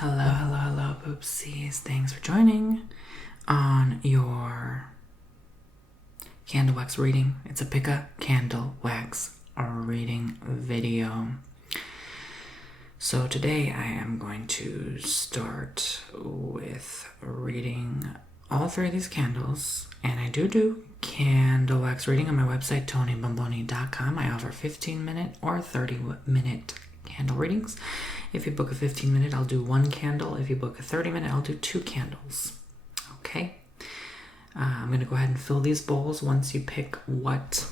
Hello, poopsies. Thanks for joining on your candle wax reading. It's a pick a candle wax reading video. So today I am going to start with reading all three of these candles, and I do candle wax reading on my website, TonyBomboni.com. I offer 15-minute or 30-minute candle readings. If you book a 15-minute, I'll do one candle. If you book a 30-minute, I'll do two candles. Okay? I'm going to go ahead and fill these bowls once you pick what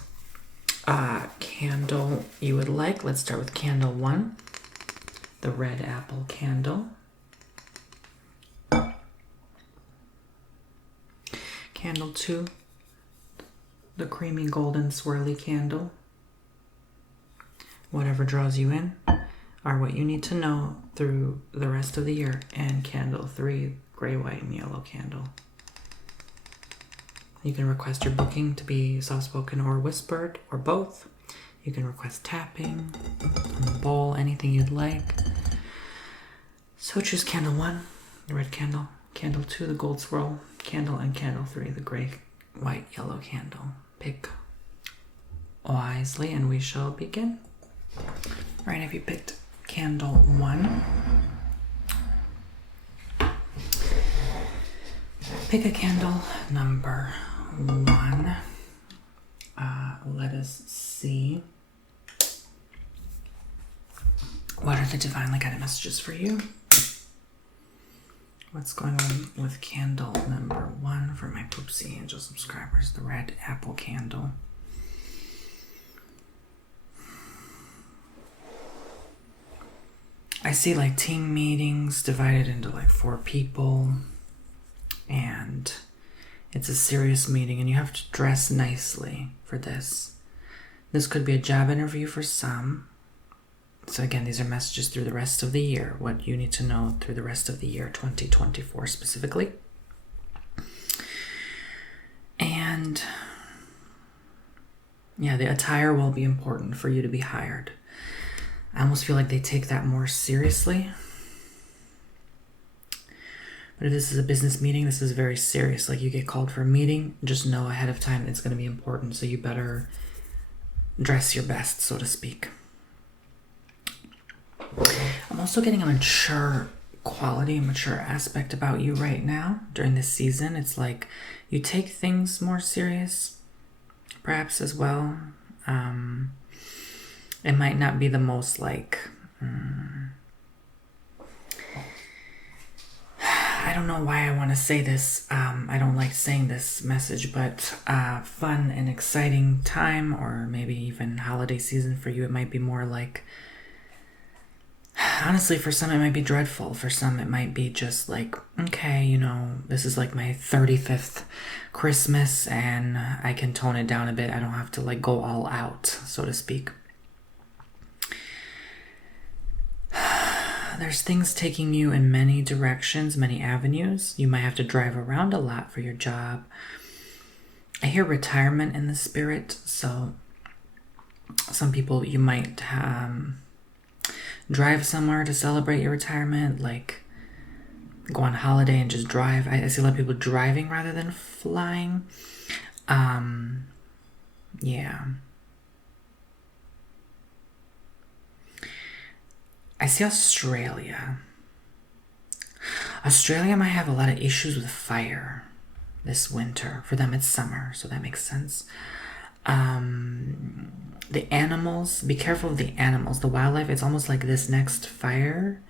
candle you would like. Let's start with candle 1, the red apple candle. Candle 2, the creamy golden swirly candle. Whatever draws you in are what you need to know through the rest of the year. And candle 3, gray, white, and yellow candle. You can request your booking to be soft-spoken or whispered, or both. You can request tapping on the bowl, anything you'd like. So choose candle 1, the red candle, candle 2, the gold swirl candle, and candle 3, the gray, white, yellow candle. Pick wisely and we shall begin. All right, if you picked candle 1, pick a candle number 1. Let us see. What are the divinely guided messages for you? What's going on with candle number 1 for my Poopsie Angel subscribers, the red apple candle? I see like team meetings divided into like 4 people, and it's a serious meeting and you have to dress nicely for this. This could be a job interview for some. So again, these are messages through the rest of the year, what you need to know through the rest of the year, 2024 specifically. And yeah, the attire will be important for you to be hired. I almost feel like they take that more seriously. But if this is a business meeting, this is very serious. Like, you get called for a meeting, just know ahead of time it's going to be important. So you better dress your best, so to speak. I'm also getting a mature quality, a mature aspect about you right now during this season. It's like you take things more serious, perhaps as well. It might not be the most like, I don't know why I want to say this. I don't like saying this message, but fun and exciting time, or maybe even holiday season for you. It might be more like, honestly, for some it might be dreadful. For some it might be just like, okay, you know, this is like my 35th Christmas and I can tone it down a bit. I don't have to like go all out, so to speak. There's things taking you in many directions, many avenues. You might have to drive around a lot for your job. I hear retirement in the spirit, so some people, you might drive somewhere to celebrate your retirement, like go on holiday and just drive. I see a lot of people driving rather than flying. Yeah. I see Australia. Australia might have a lot of issues with fire this winter. For them, it's summer, so that makes sense. The animals, be careful of the animals. The wildlife, it's almost like this next fire,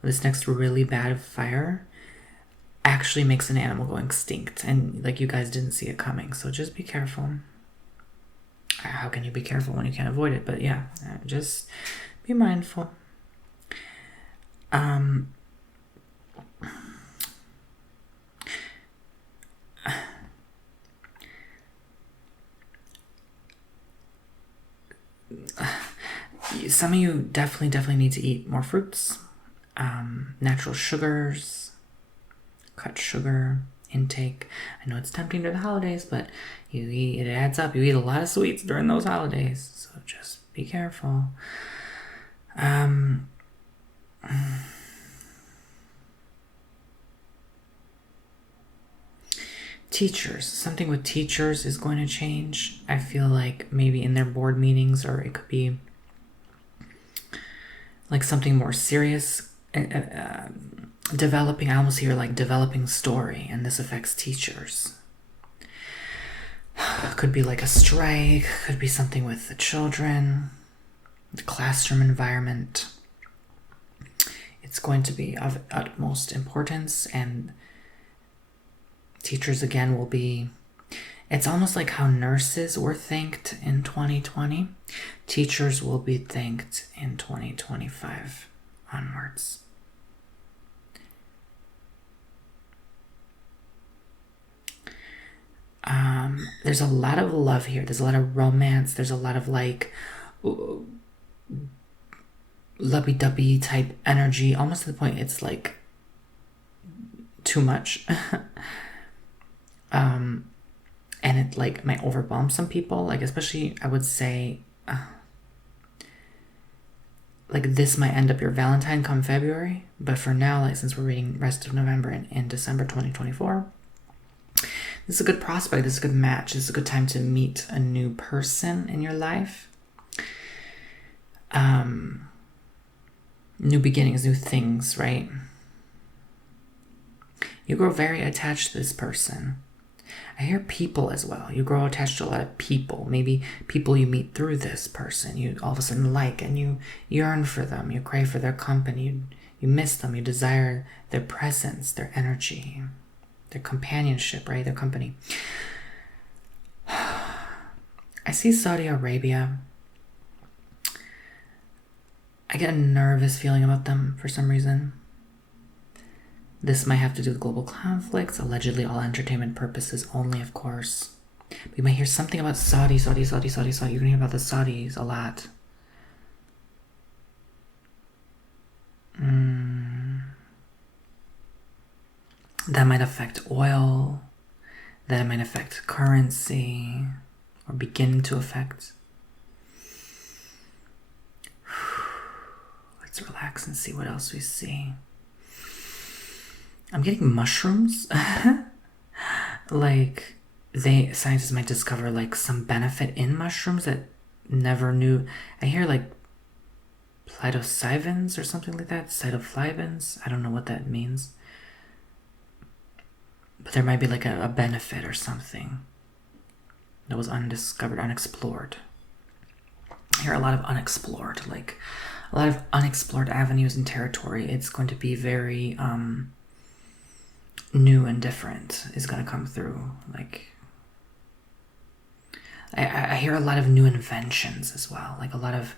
this next really bad fire, actually makes an animal go extinct. And like, you guys didn't see it coming, so just be careful. How can you be careful when you can't avoid it? But yeah, just be mindful. Some of you definitely need to eat more fruits, natural sugars, cut sugar intake. I know it's tempting during the holidays, but it adds up. You eat a lot of sweets during those holidays, so just be careful. teachers. Something with teachers is going to change. I feel like maybe in their board meetings, or it could be like something more serious developing. I almost hear like developing story, and this affects teachers. Could be like a strike, could be something with the children, the classroom environment. It's going to be of utmost importance, and teachers again will be, it's almost like how nurses were thanked in 2020. Teachers will be thanked in 2025 onwards. There's a lot of love here. There's a lot of romance. There's a lot of like lovey-dovey type energy, almost to the point it's like too much. And it like might overwhelm some people, like especially I would say like this might end up your Valentine come February, but for now, like since we're reading rest of November and December 2024, this is a good prospect. This is a good match. This is a good time to meet a new person in your life. New beginnings, new things, right? You grow very attached to this person. I hear people as well. You grow attached to a lot of people. Maybe people you meet through this person. You all of a sudden like, and you yearn for them. You crave for their company. You miss them. You desire their presence, their energy, their companionship, right? Their company. I see Saudi Arabia. I get a nervous feeling about them for some reason. This might have to do with global conflicts, allegedly all entertainment purposes only, of course. But you might hear something about Saudi. You're going to hear about the Saudis a lot. That might affect oil. That might affect currency, or begin to affect. Let's relax and see what else we see. I'm getting mushrooms. Like scientists might discover like some benefit in mushrooms that never knew. I hear like psilocybins or something like that. Psilocybins. I don't know what that means. But there might be like a benefit or something that was undiscovered, unexplored. I hear a lot of unexplored, like a lot of unexplored avenues and territory. It's going to be very new and different is going to come through. Like I hear a lot of new inventions as well, like a lot of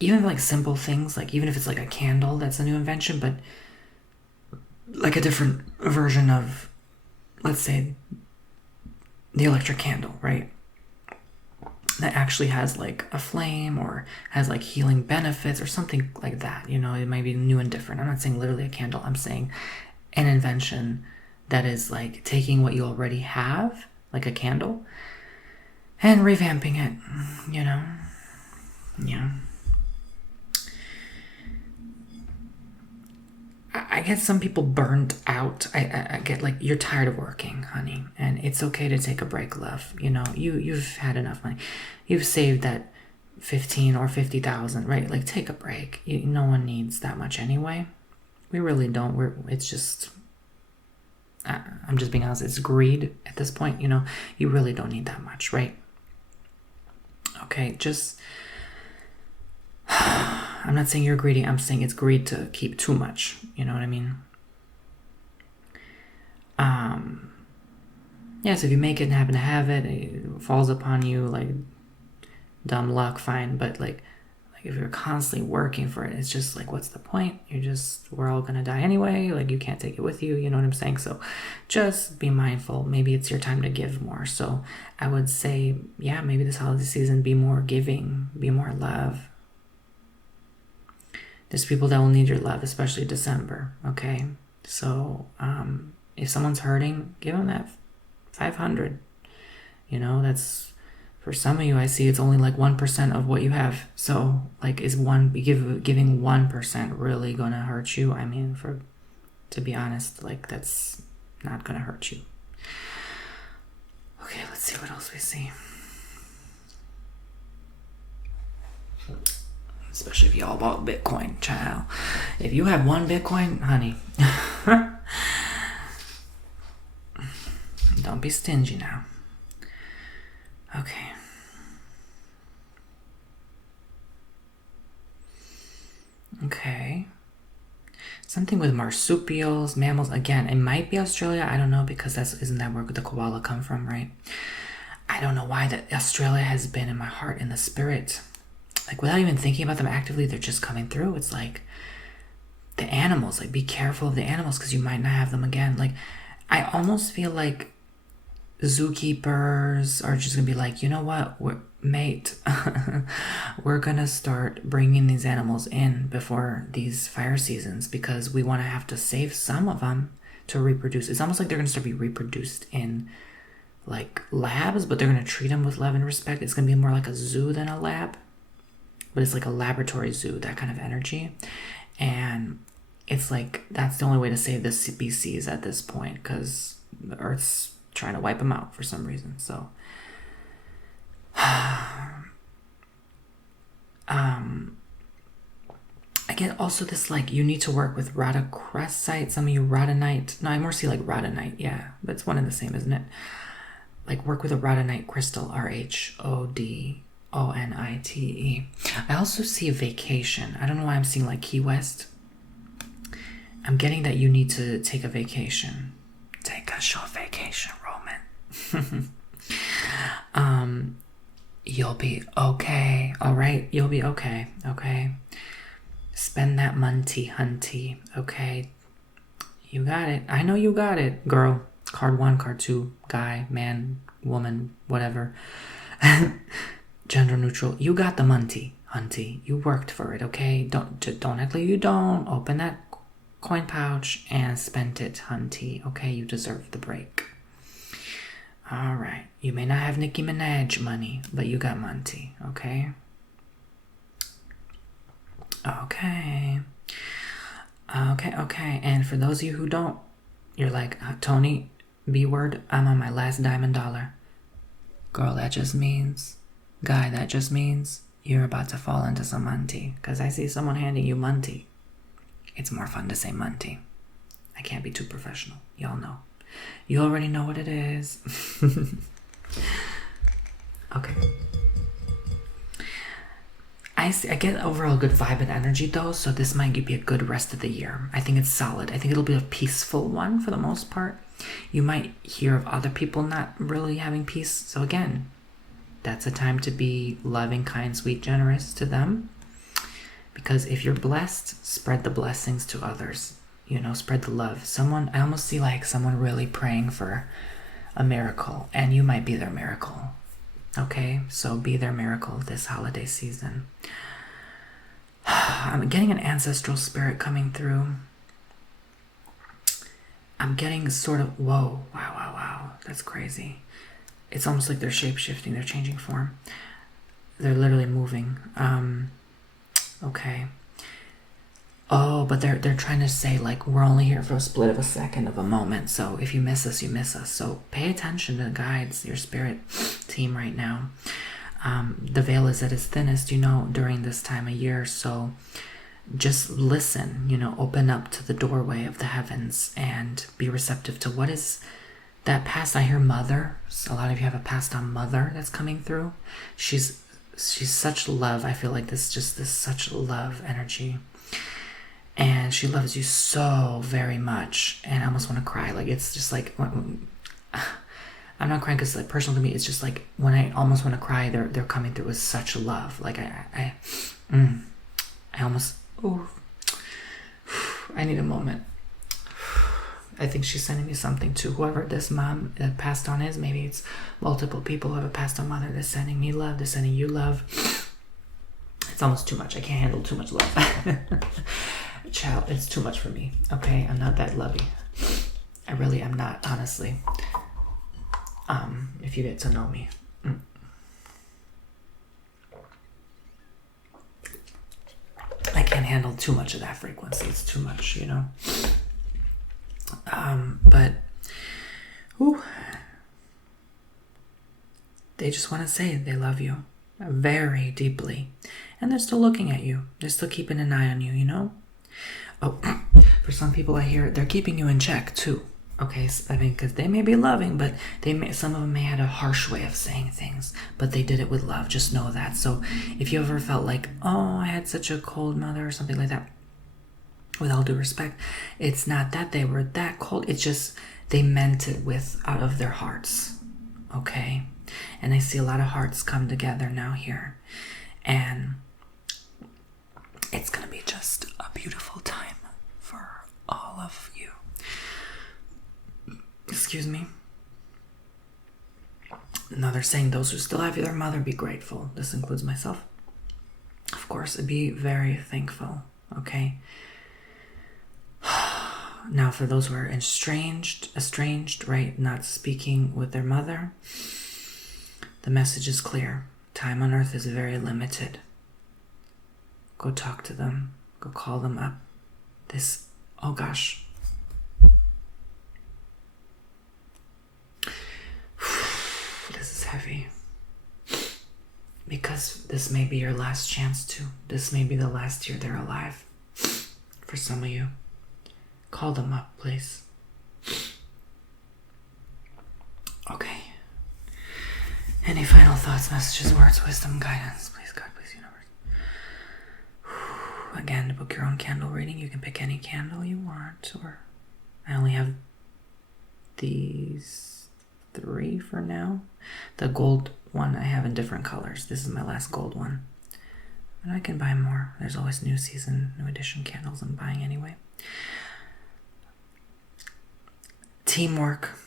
even like simple things, like even if it's like a candle that's a new invention, but like a different version of, let's say, the electric candle, right? That actually has like a flame or has like healing benefits or something like that. You know, it might be new and different. I'm not saying literally a candle. I'm saying an invention that is like taking what you already have, like a candle, and revamping it, you know? Yeah. I get some people burned out. I get like, you're tired of working, honey, and it's okay to take a break, love. You know, you've had enough money. You've saved that 15 or 50,000, right? Like, take a break. No one needs that much anyway. We really don't. It's just, I'm just being honest. It's greed at this point. You know, you really don't need that much, right? Okay, just. I'm not saying you're greedy. I'm saying it's greed to keep too much. You know what I mean? Yes, if you make it and happen to have it, it falls upon you like dumb luck, fine. But like if you're constantly working for it, it's just like, what's the point? We're all gonna die anyway. Like, you can't take it with you. You know what I'm saying? So just be mindful. Maybe it's your time to give more. So I would say, yeah, maybe this holiday season, be more giving, be more love. There's people that will need your love, especially December, okay? So if someone's hurting, give them that 500. You know, that's, for some of you, I see it's only like 1% of what you have. So, like, is giving 1% really gonna hurt you? I mean, to be honest, like, that's not gonna hurt you. Okay, let's see what else we see. Especially if y'all bought Bitcoin, child. If you have 1 Bitcoin, honey, don't be stingy now. Okay. Okay. Something with marsupials, mammals. Again, it might be Australia. I don't know, because isn't that where the koala come from, right? I don't know why that Australia has been in my heart, in the spirit. Like, without even thinking about them actively, they're just coming through. It's like the animals. Like, be careful of the animals, because you might not have them again. Like, I almost feel like zookeepers are just gonna be like, you know what, mate, we're gonna start bringing these animals in before these fire seasons, because we want to have to save some of them to reproduce. It's almost like they're gonna start to be reproduced in like labs, but they're gonna treat them with love and respect. It's gonna be more like a zoo than a lab, but it's like a laboratory zoo, that kind of energy. And it's like that's the only way to save the species at this point, because the Earth's trying to wipe them out for some reason. So I get also this, like, you need to work with rhodochrosite. Some of you rhodonite. No, I more see like rhodonite. Yeah, but it's one and the same, isn't it? Like, work with a rhodonite crystal. RHODONITE. I also see a vacation. I don't know why I'm seeing like Key West. I'm getting that you need to take a vacation. Take a short vacation, Roman. You'll be okay. All right, you'll be okay. Okay, spend that money, hunty. Okay, you got it. I know you got it, girl. Card 1, card 2, guy, man, woman, whatever. Gender neutral. You got the money, hunty. You worked for it. Okay, don't act like you don't. Open that coin pouch and spend it, hunty. Okay, you deserve the break. All right, you may not have Nicki Minaj money, but you got money. Okay. Okay. And for those of you who don't, you're like, Tony, B word, I'm on my last diamond dollar. Girl, that just means, guy, that just means you're about to fall into some money, because I see someone handing you money. It's more fun to say money. I can't be too professional. Y'all know. You already know what it is. Okay. I get overall good vibe and energy though, so this might be a good rest of the year. I think it's solid. I think it'll be a peaceful one for the most part. You might hear of other people not really having peace. So again, that's a time to be loving, kind, sweet, generous to them. Because if you're blessed, spread the blessings to others. You know, spread the love. I almost see like someone really praying for a miracle, and you might be their miracle. Okay, so be their miracle this holiday season. I'm getting an ancestral spirit coming through. I'm getting sort of, whoa, wow, that's crazy. It's almost like they're shape-shifting, they're changing form. They're literally moving. Okay. Oh, but they're trying to say, like, we're only here for a split of a second of a moment. So if you miss us, you miss us. So pay attention to the guides, your spirit team right now. The veil is at its thinnest, during this time of year. So just listen, open up to the doorway of the heavens and be receptive to what is that past. I hear mother. A lot of you have a past on mother that's coming through. She's such love. I feel like this such love energy. And she loves you so very much, and I almost want to cry. Like, it's just like, I'm not crying because it's like personal to me. It's just like when I almost want to cry, they're coming through with such love. Like I almost, I need a moment. I think she's sending me something to whoever this mom that passed on is. Maybe it's multiple people who have a passed on mother that's sending me love. They're sending you love. It's almost too much. I can't handle too much love. Child, it's too much for me. Okay, I'm not that lovey. I really am not, honestly. If you get to know me. I can't handle too much of that frequency. It's too much, but whew. They just want to say they love you very deeply. And they're still looking at you. They're still keeping an eye on you, you know? Oh, for some people I hear they're keeping you in check too. Okay, so, I mean, because they may be loving, but some of them may have had a harsh way of saying things, but they did it with love. Just know that. So if you ever felt like, oh, I had such a cold mother or something like that, with all due respect, it's not that they were that cold. It's just they meant it with out of their hearts. Okay? And I see a lot of hearts come together now here. And it's going to be just a beautiful time for all of you. Excuse me. Now they're saying those who still have their mother, be grateful. This includes myself. Of course, be very thankful. Okay? Now for those who are estranged, right? Not speaking with their mother. The message is clear. Time on earth is very limited. Go talk to them. Go call them up. Oh gosh. This is heavy. Because this may be your last chance to. This may be the last year they're alive. For some of you. Call them up, please. Okay. Any final thoughts, messages, words, wisdom, guidance? Please, God, please, universe. Again, to book your own candle reading, you can pick any candle you want, or I only have these 3 for now. The gold one I have in different colors. This is my last gold one. And I can buy more. There's always new season, new edition candles I'm buying anyway. Teamwork.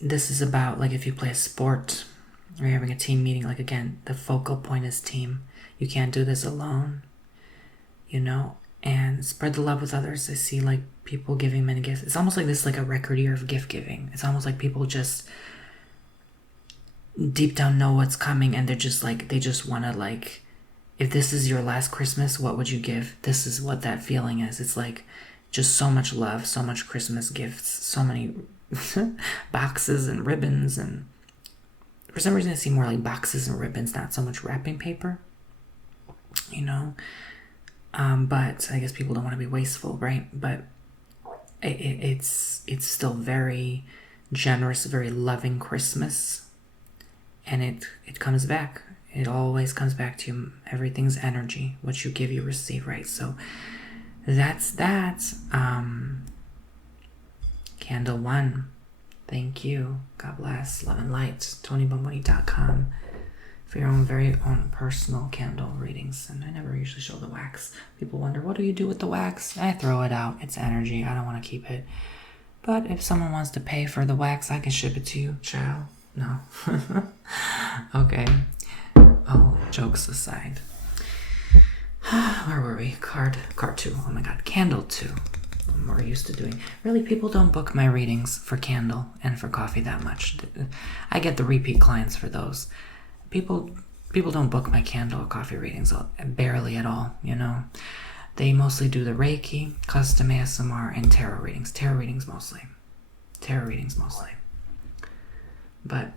This is about, like, if you play a sport or you're having a team meeting, like, again, the focal point is team. You can't do this alone, you know, and spread the love with others. I see, like, people giving many gifts. It's almost like this, like a record year of gift giving. It's almost like people just deep down know what's coming, and they're just like, they just want to, like, if this is your last Christmas, what would you give? This is what that feeling is. It's like just so much love, so much Christmas gifts, so many boxes and ribbons, and for some reason I see more like boxes and ribbons, not so much wrapping paper, you know. But I guess people don't want to be wasteful, right? But it's still very generous, very loving Christmas, and it comes back. It always comes back to you. Everything's energy. What you give, you receive, right? So that's that. Candle 1. Thank you. God bless. Love and light. TonyBomboni.com for your own very own personal candle readings. And I never usually show the wax. People wonder, what do you do with the wax? I throw it out. It's energy. I don't want to keep it. But if someone wants to pay for the wax, I can ship it to you. Ciao. No. Okay. Oh, jokes aside. Where were we? Card 2. Oh my god. Candle 2. I'm more used to doing. Really, people don't book my readings for candle and for coffee that much. I get the repeat clients for those. People don't book my candle or coffee readings barely at all, you know. They mostly do the Reiki, custom ASMR, and tarot readings. Tarot readings mostly. But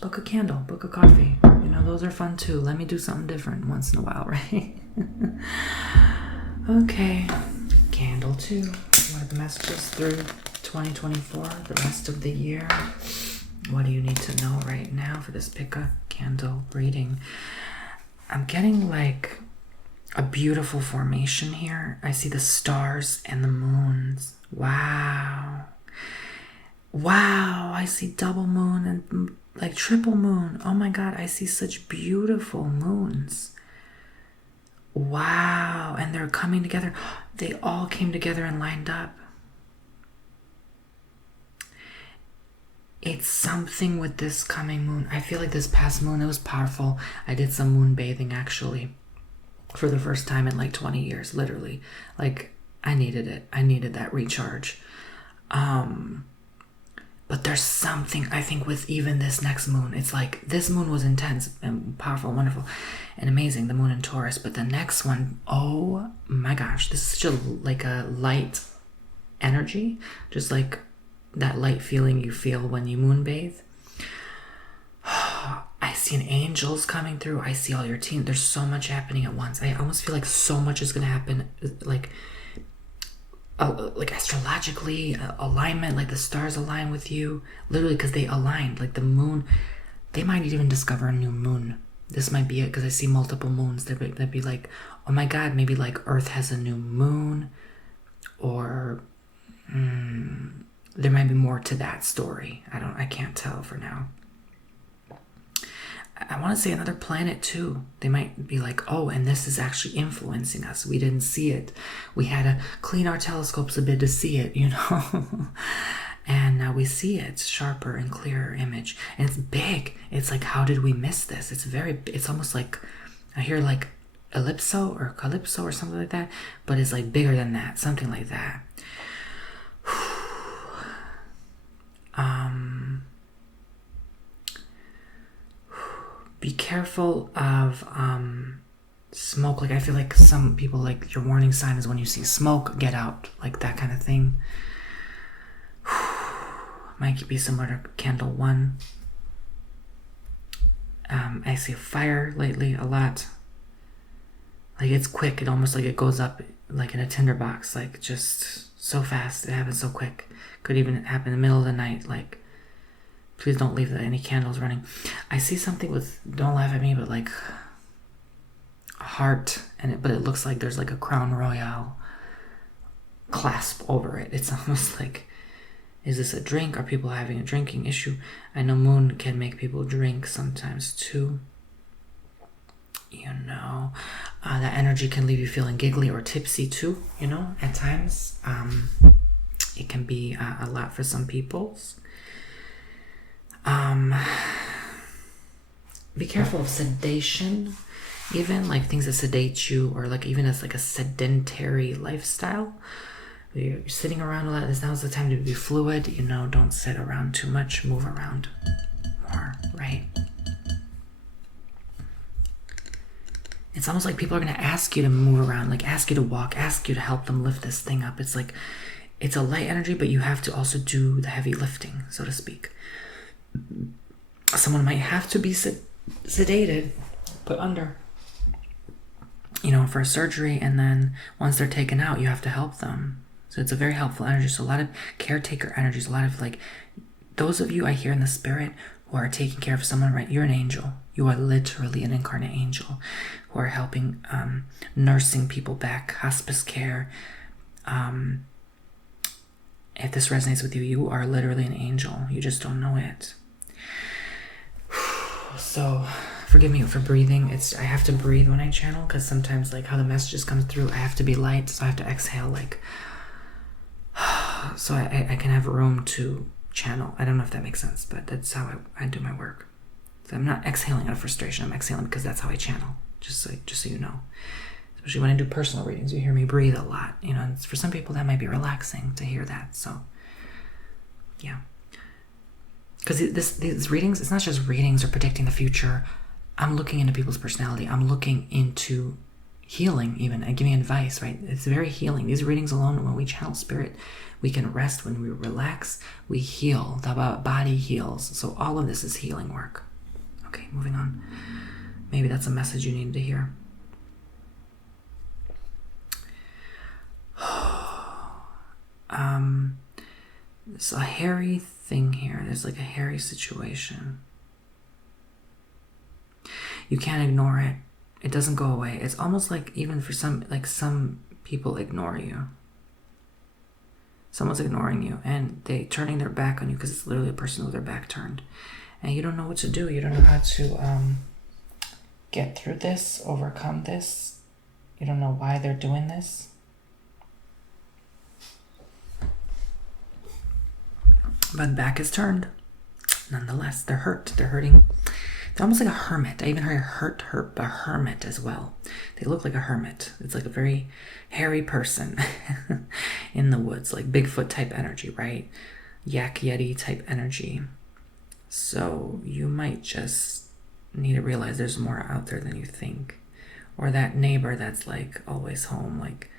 book a candle, book a coffee. You know, those are fun too. Let me do something different once in a while, right? Okay. Candle 2. What are the messages through 2024, the rest of the year? What do you need to know right now for this pick a candle reading? I'm getting like a beautiful formation here. I see the stars and the moons. Wow. I see double moon and like triple moon. Oh my god, I see such beautiful moons. Wow, and they're coming together. They all came together and lined up. It's something with this coming moon. I feel like this past moon, it was powerful. I did some moon bathing actually for the first time in like 20 years, literally. Like, I needed it. I needed that recharge. But there's something, I think, with even this next moon. It's like, this moon was intense and powerful, wonderful, and amazing, the moon in Taurus. But the next one, oh my gosh, this is such a light energy. Just like that light feeling you feel when you moon bathe. seeing angels coming through. I see all your team. There's so much happening at once. I almost feel like so much is going to happen, like astrologically, alignment, like the stars align with you, literally, because they aligned, like the moon. They might even discover a new moon. This might be it, because I see multiple moons. They'd be like, oh my God, maybe like Earth has a new moon, or there might be more to that story. I can't tell for now. I want to say another planet too. They might be like, oh, and this is actually influencing us. We didn't see it. We had to clean our telescopes a bit to see it, you know? And now we see it, sharper and clearer image. And it's big. It's like, how did we miss this? It's almost like, I hear like ellipso or calypso or something like that, but it's like bigger than that, something like that. Be careful of smoke. Like I feel like some people, like your warning sign is when you see smoke, get out, like that kind of thing. Might be similar to candle 1. I see fire lately a lot. Like it's quick. It almost like it goes up like in a tinderbox, like just so fast. It happens so quick. Could even happen in the middle of the night. Like, please don't leave any candles running. I see something with, don't laugh at me, but like a heart, but it looks like there's like a crown royale clasp over it. It's almost like, is this a drink? Are people having a drinking issue? I know moon can make people drink sometimes too. You know, that energy can leave you feeling giggly or tipsy too, you know, at times. It can be a lot for some people. Be careful of sedation, even like things that sedate you, or like even as like a sedentary lifestyle. You're sitting around a lot. Now's the time to be fluid, you know, don't sit around too much, move around more, right? It's almost like people are going to ask you to move around, like ask you to walk, ask you to help them lift this thing up. It's like, it's a light energy, but you have to also do the heavy lifting, so to speak. Someone might have to be sedated, put under, you know, for a surgery, and then once they're taken out, you have to help them. So it's a very helpful energy. So a lot of caretaker energies, a lot of like, those of you I hear in the spirit who are taking care of someone, right? You're an angel. You are literally an incarnate angel who are helping, nursing people back, hospice care. If this resonates with you, you are literally an angel. You just don't know it. So forgive me for breathing. I have to breathe when I channel, because sometimes like how the messages come through, I have to be light, so I have to exhale like, so I can have room to channel. I don't know if that makes sense, but that's how I do my work. So I'm not exhaling out of frustration. I'm exhaling because that's how I channel. Just so you know. Especially when I do personal readings, you hear me breathe a lot. You know, and for some people that might be relaxing to hear that. So, yeah. Because these readings, it's not just readings or predicting the future. I'm looking into people's personality. I'm looking into healing even, and giving advice, right? It's very healing. These readings alone, when we channel spirit, we can rest. When we relax, we heal. The body heals. So all of this is healing work. Okay, moving on. Maybe that's a message you needed to hear. It's a hairy thing here. There's like a hairy situation. You can't ignore it. It doesn't go away. It's almost like even for some people ignore you. Someone's ignoring you and they turning their back on you because it's literally a person with their back turned. And you don't know what to do. You don't know how to get through this, overcome this. You don't know why they're doing this. But back is turned. Nonetheless, they're hurt. They're hurting. They're almost like a hermit. I even heard a hermit as well. They look like a hermit. It's like a very hairy person in the woods, like Bigfoot type energy, right? Yak Yeti type energy. So you might just need to realize there's more out there than you think. Or that neighbor that's like always home, like,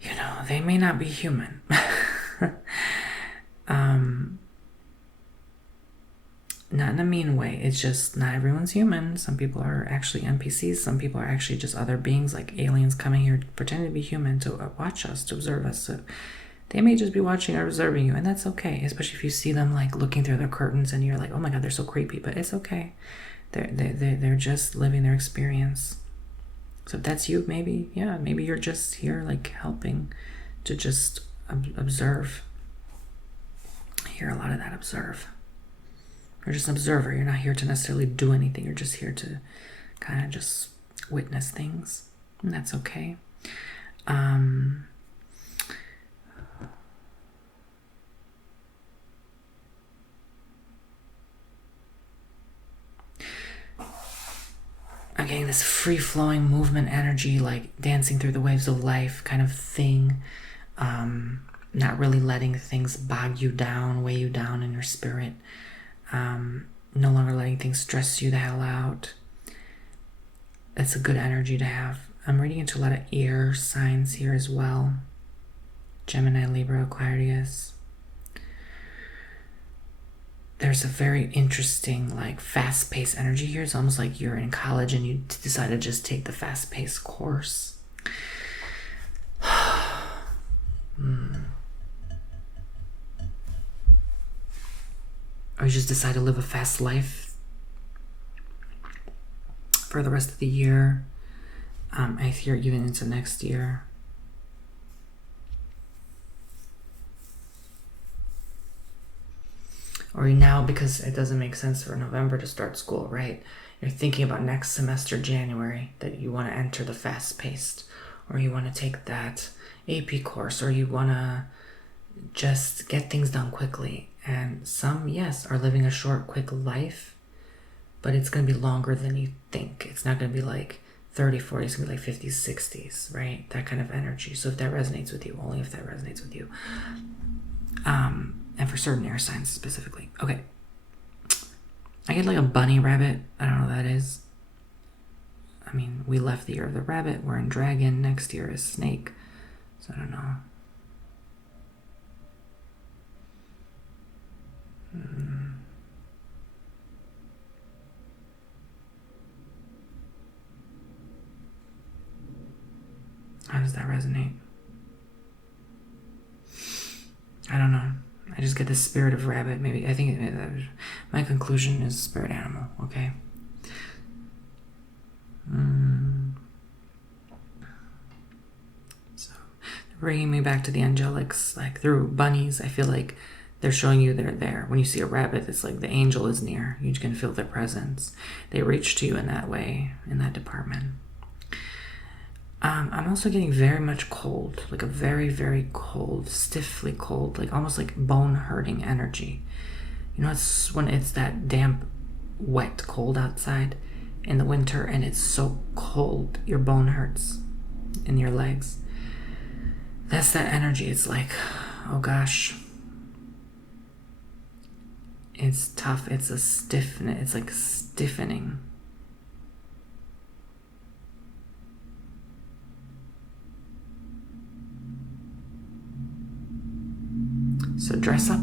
you know, they may not be human. not in a mean way. It's just not everyone's human. Some people are actually NPCs. Some people are actually just other beings, like aliens coming here pretending to be human to watch us, to observe us. So they may just be watching or observing you, and that's okay. Especially if you see them like looking through their curtains and you're like, oh my god, they're so creepy. But it's okay. They're just living their experience. So if that's you, maybe you're just here like helping to just observe. I hear a lot of that, observe. You're just an observer. You're not here to necessarily do anything. You're just here to kind of just witness things. And that's okay. I'm getting this free-flowing movement energy, like dancing through the waves of life kind of thing. Not really letting things bog you down, weigh you down in your spirit. No longer letting things stress you the hell out. That's a good energy to have. I'm reading into a lot of air signs here as well. Gemini, Libra, Aquarius. There's a very interesting, like, fast-paced energy here. It's almost like you're in college and you decide to just take the fast-paced course. Or you just decide to live a fast life for the rest of the year. I hear even into next year. Or now, because it doesn't make sense for November to start school, right? You're thinking about next semester, January, that you want to enter the fast-paced, or you want to take that AP course, or you want to just get things done quickly. And some, yes, are living a short, quick life, but it's going to be longer than you think. It's not going to be like 30, 40, it's going to be like 50s, 60s, right? That kind of energy. So if that resonates with you, only if that resonates with you. And for certain air signs specifically. Okay. I get like a bunny rabbit. I don't know what that is. I mean, we left the year of the rabbit. We're in dragon. Next year is snake. So I don't know. How does that resonate? I don't know. I just get the spirit of rabbit. Maybe I think my conclusion is spirit animal. Okay. So bringing me back to the angelics, like through bunnies. I feel like they're showing you they're there. When you see a rabbit, it's like the angel is near. You can feel their presence. They reach to you in that way, in that department. I'm also getting very much cold, like a very, very cold, stiffly cold, like almost like bone hurting energy. You know, it's when it's that damp, wet, cold outside in the winter and it's so cold, your bone hurts in your legs. That's that energy. It's like, oh gosh. It's tough. It's a stiffness. It's like stiffening. So dress up.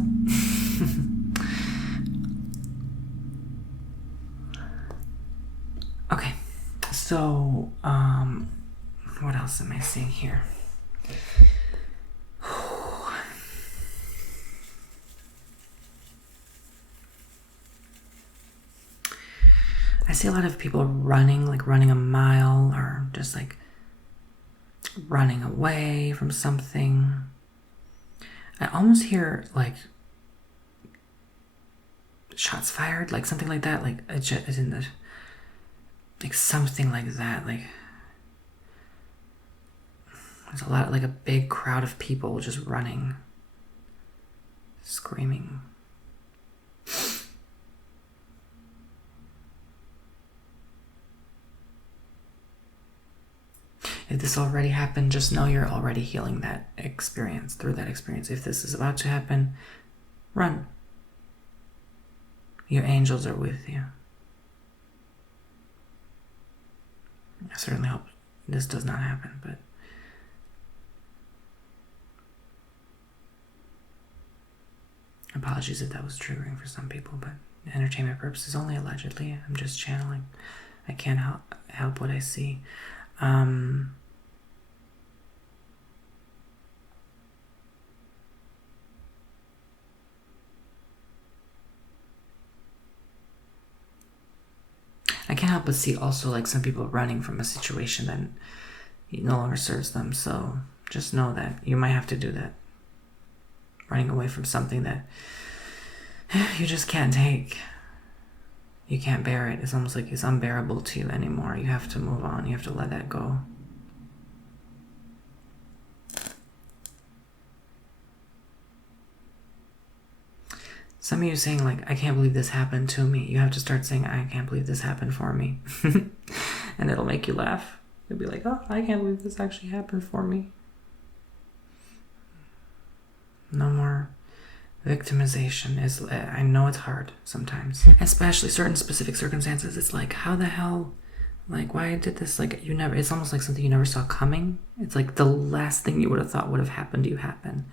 Okay. So, what else am I seeing here? I see a lot of people running, like running a mile or just like running away from something. I almost hear like shots fired, like something like that, like as in the, like something like that, like there's a lot, like a big crowd of people just running, screaming. If this already happened, just know you're already healing that experience, through that experience. If this is about to happen, run. Your angels are with you. I certainly hope this does not happen, but apologies if that was triggering for some people, but entertainment purposes only, allegedly. I'm just channeling. I can't help what I see. I can't help but see also like some people running from a situation that no longer serves them. So just know that you might have to do that. Running away from something that you just can't take. You can't bear it. It's almost like it's unbearable to you anymore. You have to move on. You have to let that go. Some of you saying like, I can't believe this happened to me. You have to start saying, I can't believe this happened for me. And it'll make you laugh. You'll be like, oh, I can't believe this actually happened for me. No more victimization. I know it's hard sometimes. Especially certain specific circumstances. It's like, how the hell? Like, why did this? Like, it's almost like something you never saw coming. It's like the last thing you would have thought would have happened to you happened.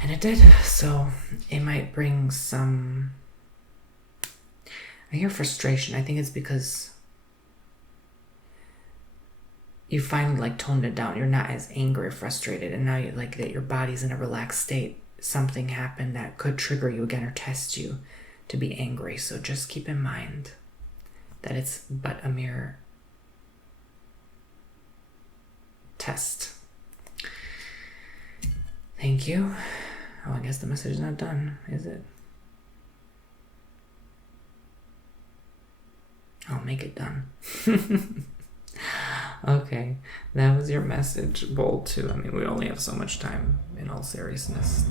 And it did. So it might bring some... I hear frustration. I think it's because you finally like toned it down. You're not as angry or frustrated. And now you like that your body's in a relaxed state. Something happened that could trigger you again or test you to be angry. So just keep in mind that it's but a mere test. Thank you. Oh, I guess the message is not done, is it? I'll make it done. Okay, that was your message, Bold 2. I mean, we only have so much time, in all seriousness.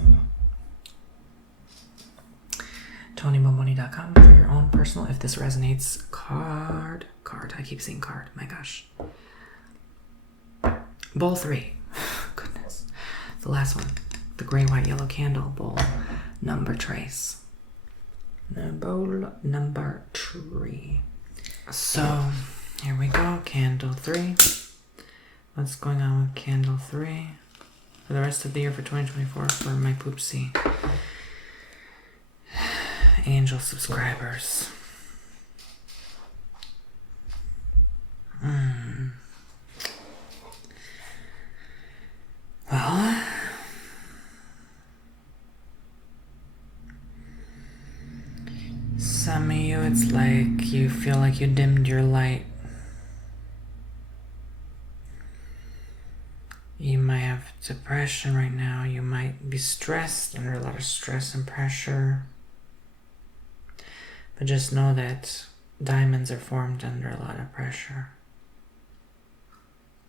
TonyBomboni.com for your own personal, if this resonates, card. I keep saying card, my gosh. Bowl 3. Goodness. The last one. The gray, white, yellow candle bowl. Number trace. Bowl number 3. So, here we go. Candle 3. What's going on with candle 3? For the rest of the year for 2024 for my poopsie angel subscribers. Well, some of you, it's like you feel like you dimmed your light. You might have depression right now. You might be stressed, under a lot of stress and pressure. But just know that diamonds are formed under a lot of pressure.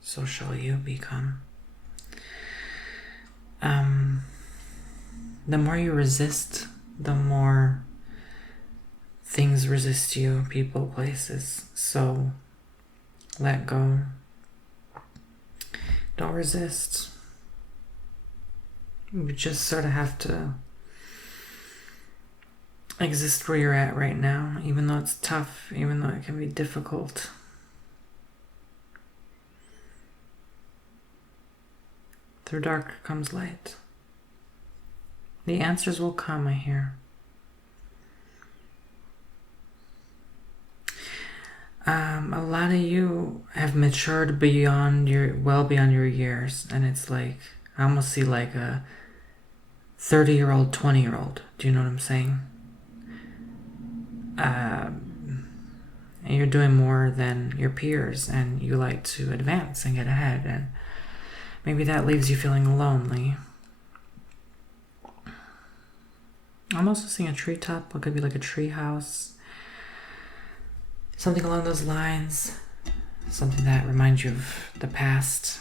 So shall you become. The more you resist, the more things resist you, people, places. So let go. Don't resist. You just sort of have to exist where you're at right now, even though it's tough, even though it can be difficult. Through dark comes light. The answers will come, I hear. A lot of you have matured beyond beyond your years, and it's like, I almost see like a 30-year-old, 20-year-old. Do you know what I'm saying? And you're doing more than your peers, and you like to advance and get ahead, and maybe that leaves you feeling lonely. I'm also seeing a treetop. What could be like a tree house. Something along those lines. Something that reminds you of the past.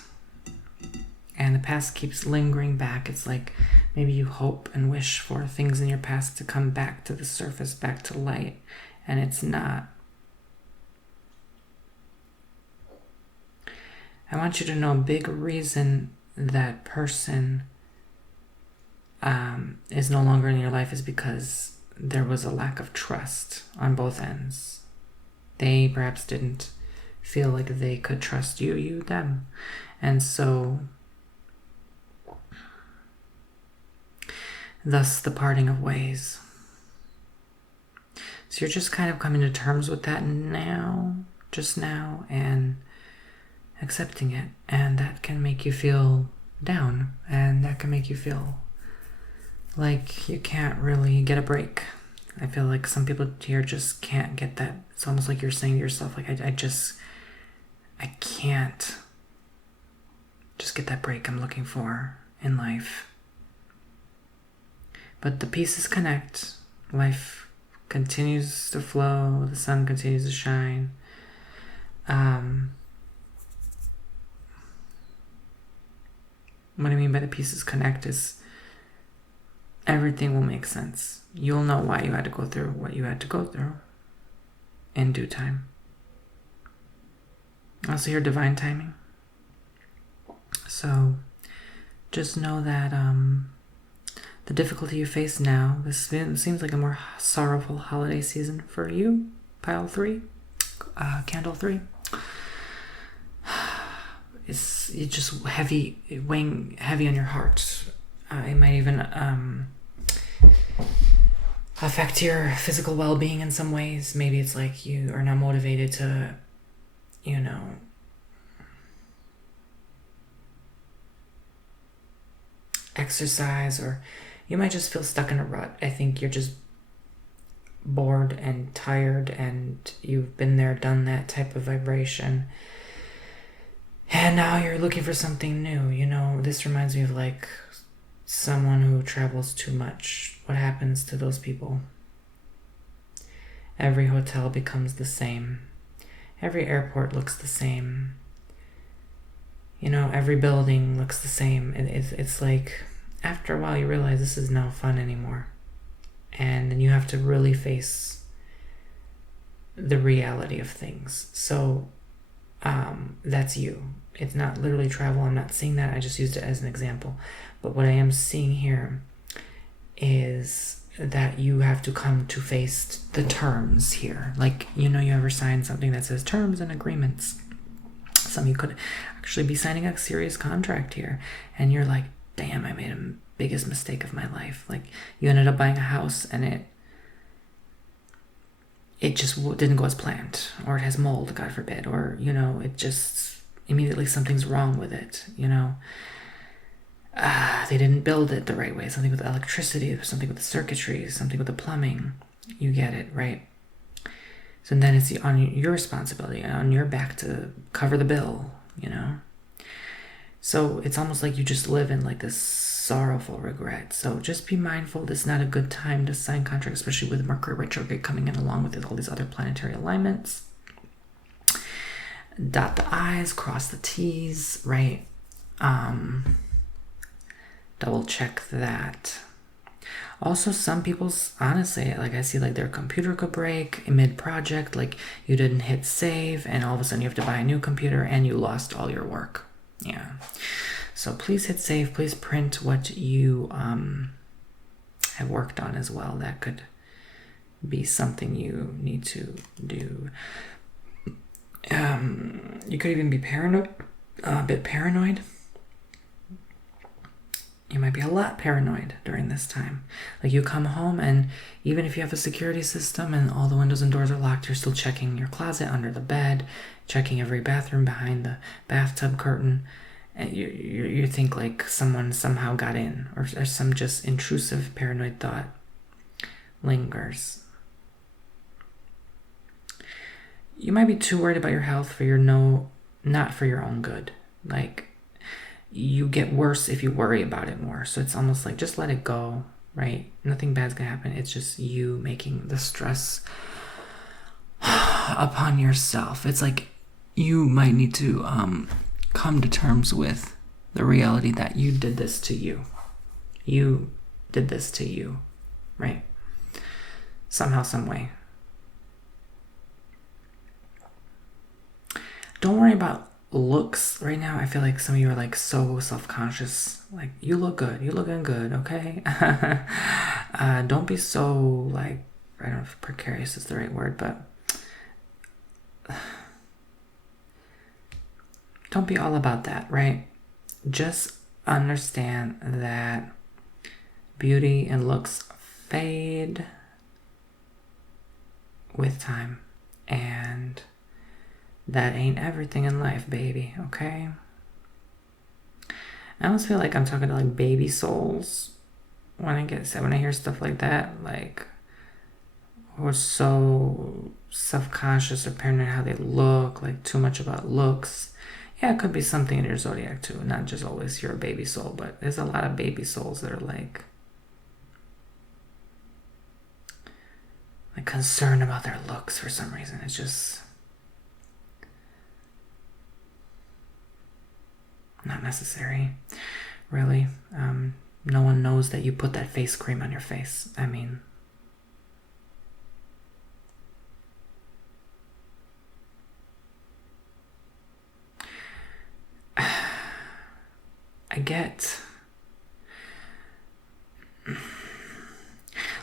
And the past keeps lingering back. It's like maybe you hope and wish for things in your past to come back to the surface, back to light. And it's not. I want you to know a big reason that person is no longer in your life is because there was a lack of trust on both ends. They perhaps didn't feel like they could trust you, them. And so, thus the parting of ways. So you're just kind of coming to terms with that now, just now, and accepting it. And that can make you feel down, and that can make you feel like you can't really get a break. I feel like some people here just can't get that. It's almost like you're saying to yourself, like, I can't just get that break I'm looking for in life. But the pieces connect. Life continues to flow. The sun continues to shine. What I mean by the pieces connect is everything will make sense. You'll know why you had to go through what you had to go through in due time. Also, your divine timing. So just know that the difficulty you face now, this seems like a more sorrowful holiday season for you, pile 3, candle 3. It's just weighing heavy on your heart. It might even affect your physical well-being in some ways. Maybe it's like you are not motivated to, exercise, or you might just feel stuck in a rut. I think you're just bored and tired, and you've been there, done that type of vibration. And now you're looking for something new. This reminds me of like someone who travels too much. What happens to those people? Every hotel becomes the same. Every airport looks the same. Every building looks the same. It's like, after a while you realize this is no fun anymore. And then you have to really face the reality of things. So that's you. It's not literally travel. I'm not seeing that. I just used it as an example. But what I am seeing here is that you have to come to face the terms here. Like, you ever sign something that says terms and agreements. Some of you could actually be signing a serious contract here. And you're like, damn, I made the biggest mistake of my life. Like, you ended up buying a house and it just didn't go as planned, or it has mold, God forbid, or, it just immediately something's wrong with it, they didn't build it the right way, something with the electricity, something with the circuitry, something with the plumbing. You get it, right? So then it's on your responsibility, on your back to cover the bill, So it's almost like you just live in like this sorrowful regret. So just be mindful. This is not a good time to sign contracts, especially with Mercury retrograde coming in along with all these other planetary alignments. Dot the I's, cross the T's, right? Double check that. Also, some people's, honestly, like I see like their computer could break mid-project, like you didn't hit save and all of a sudden you have to buy a new computer and you lost all your work. Yeah. So please hit save. Please print what you have worked on as well. That could be something you need to do. You could even be paranoid, a bit paranoid. You might be a lot paranoid during this time. Like you come home and even if you have a security system and all the windows and doors are locked, you're still checking your closet, under the bed, checking every bathroom, behind the bathtub curtain. And you think like someone somehow got in, or some just intrusive paranoid thought lingers. You might be too worried about your health not for your own good. Like, you get worse if you worry about it more. So it's almost like just let it go, right? Nothing bad's gonna happen. It's just you making the stress upon yourself. It's like you might need to come to terms with the reality that you did this to you. You did this to you, right? Somehow, some way. Don't worry about looks right now. I feel like some of you are like so self-conscious. Like, you look good. You're looking good, okay? Don't be so like, I don't know if precarious is the right word, but don't be all about that, right? Just understand that beauty and looks fade. with time. And that ain't everything in life, baby, okay? I almost feel like I'm talking to like baby souls when I hear stuff like that, like, or so self-conscious or paranoid how they look, like too much about looks. Yeah, it could be something in your zodiac too, not just always you're a baby soul, but there's a lot of baby souls that are like concerned about their looks for some reason. It's just not necessary, really. No one knows that you put that face cream on your face. I mean, I get,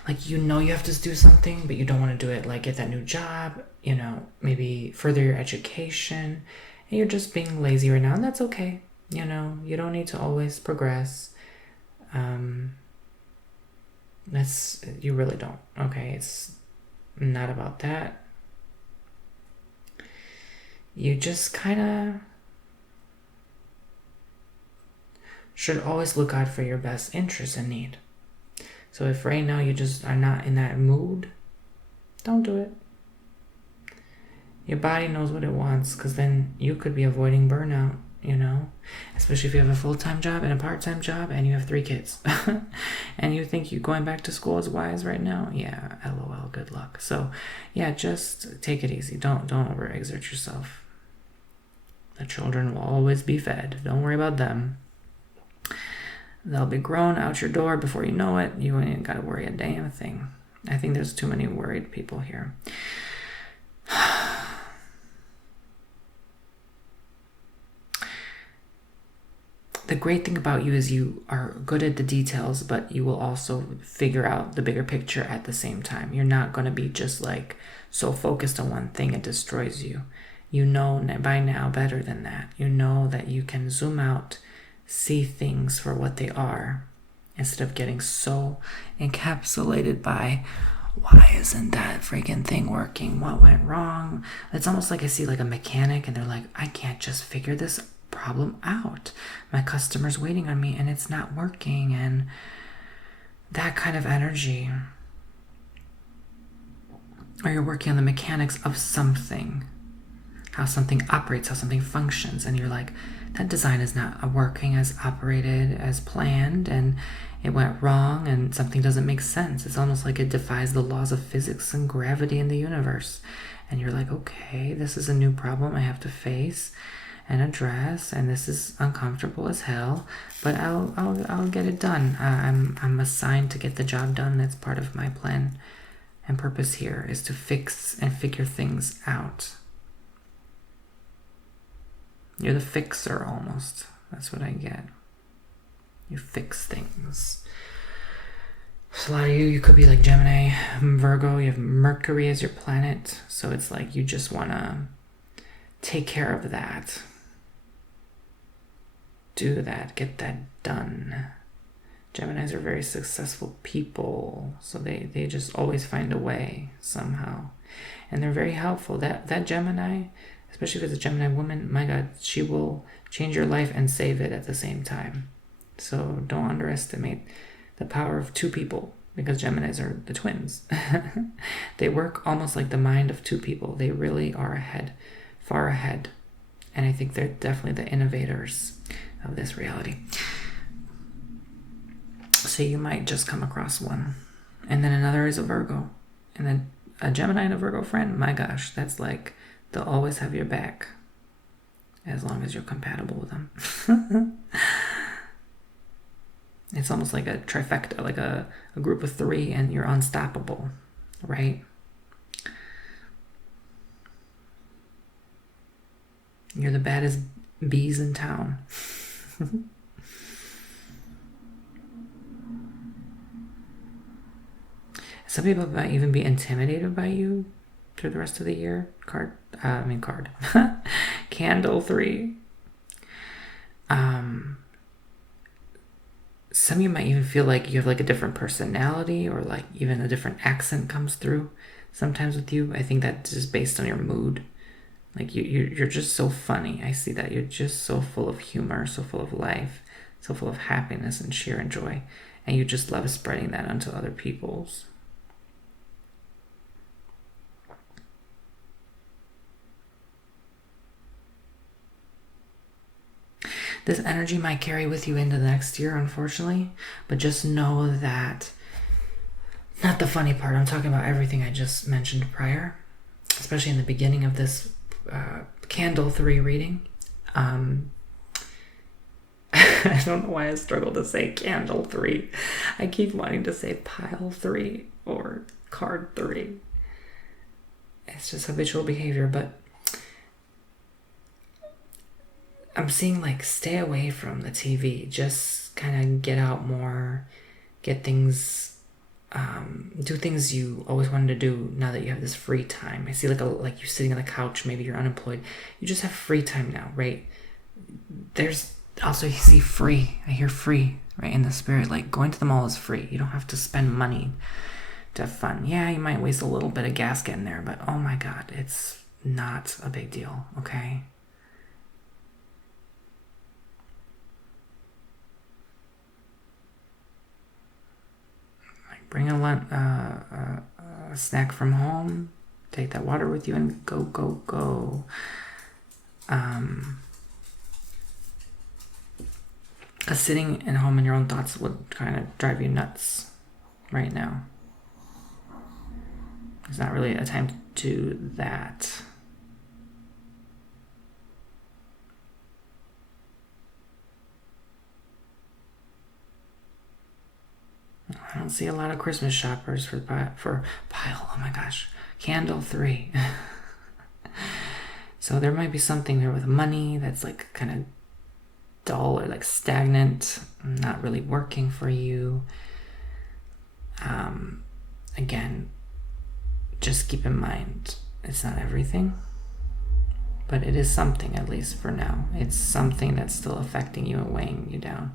like, you have to do something, but you don't want to do it. Like, get that new job, maybe further your education, and you're just being lazy right now, and that's okay. You don't need to always progress. You really don't. Okay, it's not about that. You just kind of should always look out for your best interest and need. So if right now you just are not in that mood, don't do it. Your body knows what it wants, because then you could be avoiding burnout, especially if you have a full-time job and a part-time job and you have 3 kids and you think you going back to school is wise right now. Yeah, LOL, good luck. So yeah, just take it easy. Don't overexert yourself. The children will always be fed. Don't worry about them. They'll be grown out your door before you know it. You ain't got to worry a damn thing. I think there's too many worried people here. The great thing about you is you are good at the details, but you will also figure out the bigger picture at the same time. You're not going to be just like so focused on one thing it destroys you. You know by now better than that. You know that you can zoom out, see things for what they are, instead of getting so encapsulated by, why isn't that freaking thing working? What went wrong? It's almost like I see like a mechanic and they're like, I can't just figure this problem out. My customer's waiting on me and it's not working. And that kind of energy. Or you're working on the mechanics of something, how something operates, how something functions, and you're like, that design is not working as operated as planned, and it went wrong, and something doesn't make sense. It's almost like it defies the laws of physics and gravity in the universe. And you're like, okay, this is a new problem I have to face and address, and this is uncomfortable as hell, but I'll get it done. I'm assigned to get the job done. That's part of my plan and purpose here, is to fix and figure things out. You're the fixer almost. That's what I get. You fix things. So a lot of you could be like Gemini, Virgo. You have Mercury as your planet, so it's like you just want to take care of that. Do that. Get that done. Geminis are very successful people, so they just always find a way somehow. And they're very helpful. That Gemini, especially if it's a Gemini woman, my God, she will change your life and save it at the same time. So don't underestimate the power of 2 people, because Geminis are the twins. They work almost like the mind of 2 people. They really are ahead, far ahead. And I think they're definitely the innovators of this reality. So you might just come across one. And then another is a Virgo. And then a Gemini and a Virgo friend, my gosh, that's like, they'll always have your back as long as you're compatible with them. It's almost like a trifecta, like a group of 3, and you're unstoppable, right? You're the baddest bees in town. Some people might even be intimidated by you through the rest of the year. Candle 3. Some of you might even feel like you have like a different personality, or like even a different accent comes through. sometimes with you. I think that's just based on your mood. Like you're just so funny. I see that. You're just so full of humor, so full of life, so full of happiness and cheer and joy. And you just love spreading that onto other people's. This energy might carry with you into the next year, unfortunately. But just know that, not the funny part, I'm talking about everything I just mentioned prior, especially in the beginning of this candle 3 reading. I don't know why I struggle to say candle 3. I keep wanting to say pile 3 or card 3. It's just habitual behavior, but I'm seeing like stay away from the TV. Just kind of get out more, get things, do things you always wanted to do now that you have this free time. I see like you sitting on the couch, maybe you're unemployed. You just have free time now, right? There's also, you see free. I hear free, right? In the spirit, like going to the mall is free. You don't have to spend money to have fun. Yeah, you might waste a little bit of gas getting there, but oh my God, it's not a big deal, okay? Bring a snack from home. Take that water with you and go, go, go. Sitting at home in your own thoughts would kind of drive you nuts right now. It's not really a time to do that. I don't see a lot of Christmas shoppers for pile. Oh my gosh, candle 3. So there might be something there with money that's like kind of dull or like stagnant, not really working for you. Again, just keep in mind, it's not everything, but it is something, at least for now. It's something that's still affecting you and weighing you down.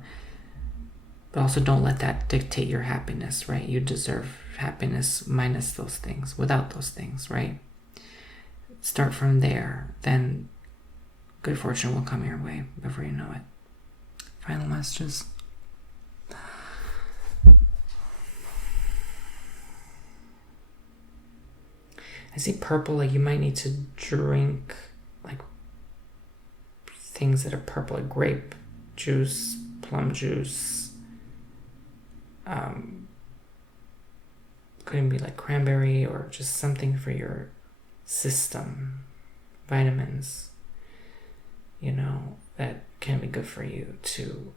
But also don't let that dictate your happiness, right? You deserve happiness minus those things, without those things, right? Start from there. Then good fortune will come your way before you know it. Final messages. I see purple, like you might need to drink like things that are purple, like grape juice, plum juice. Couldn't be like cranberry or just something for your system, vitamins, that can be good for you too.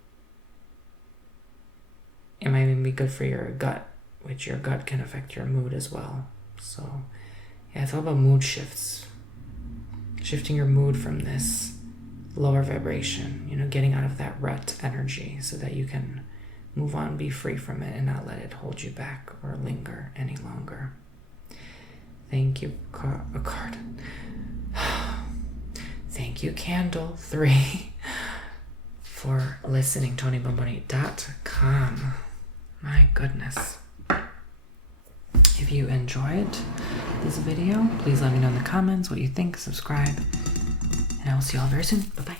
It might even be good for your gut, which your gut can affect your mood as well. So yeah, it's all about mood shifts, shifting your mood from this lower vibration, getting out of that rut energy so that you can move on, be free from it, and not let it hold you back or linger any longer. Thank you, card. Thank you, candle 3, for listening. TonyBomboni.com. My goodness. If you enjoyed this video, please let me know in the comments what you think. Subscribe, and I will see you all very soon. Bye-bye.